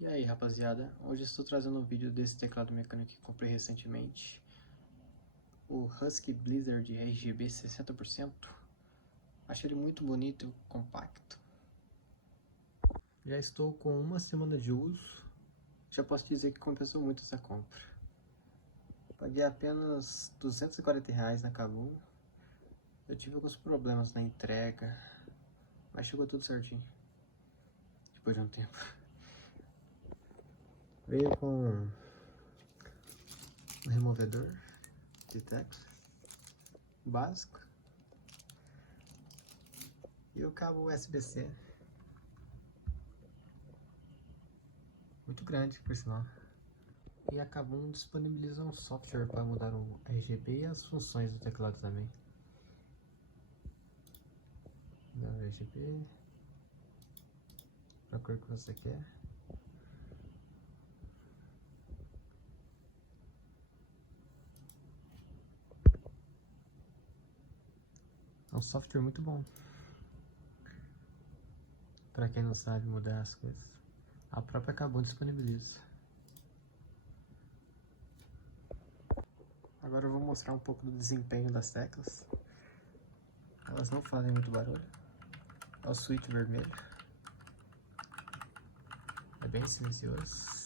E aí rapaziada, hoje estou trazendo um vídeo desse teclado mecânico que comprei recentemente, o Husky Blizzard RGB 60%. Achei ele muito bonito e compacto. Já estou com uma semana de uso, já posso dizer que compensou muito essa compra. Paguei apenas R$240 na Kabum. Eu tive alguns problemas na entrega, mas chegou tudo certinho, depois de um tempo. Veio com um removedor de teclas básico e o cabo USB-C, muito grande por sinal. E a Kabum disponibiliza um software para mudar o RGB e as funções do teclado também. Mudar o RGB para a cor que você quer. É um software muito bom para quem não sabe mudar as coisas. A própria Kabum disponibiliza. Agora eu vou mostrar um pouco do desempenho das teclas. Elas não fazem muito barulho. É o switch vermelho. É bem silencioso.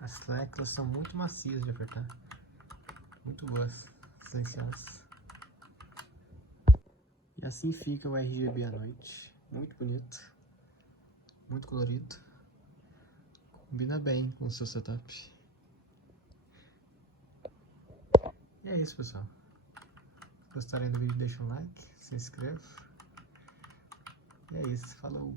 As teclas são muito macias de apertar. Muito boas, silenciosas. E assim fica o RGB à noite. Muito bonito. Muito colorido. Combina bem com o seu setup. E é isso, pessoal. Se gostarem do vídeo, deixa um like, se inscreva. E é isso, falou!